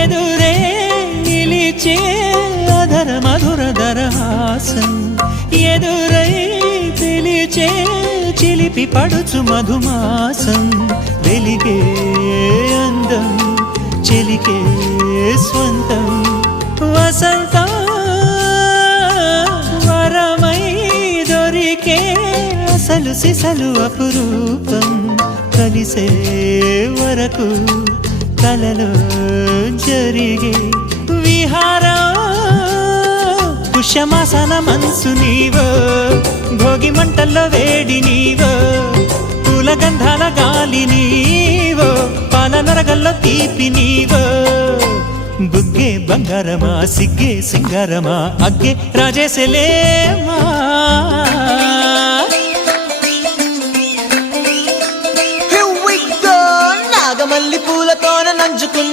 ఎదురే నిలిచే అధర మధుర దరహాసం ఎదురై పిలిచే చిలిపి పడుచు మధుమాసం వెలిగే అందం చెలికే స్వంతం వసంతం వరమై దొరికే అసలు సిసలు అపురూపం కలిసే వరకు కలలో జరిగే విహారం పుష్యమాసన మనసు నీవో భోగి మంటల్లో వేడి నీవో పూల గంధాల గాలి నీవో పాల నరగల్లో తీపి నీవో బుగ్గే బంగారమా సిగ్గే సింగారమా అగ్గే రాజేసలేమా నాగమల్లి పూలతోన నంజుకున్న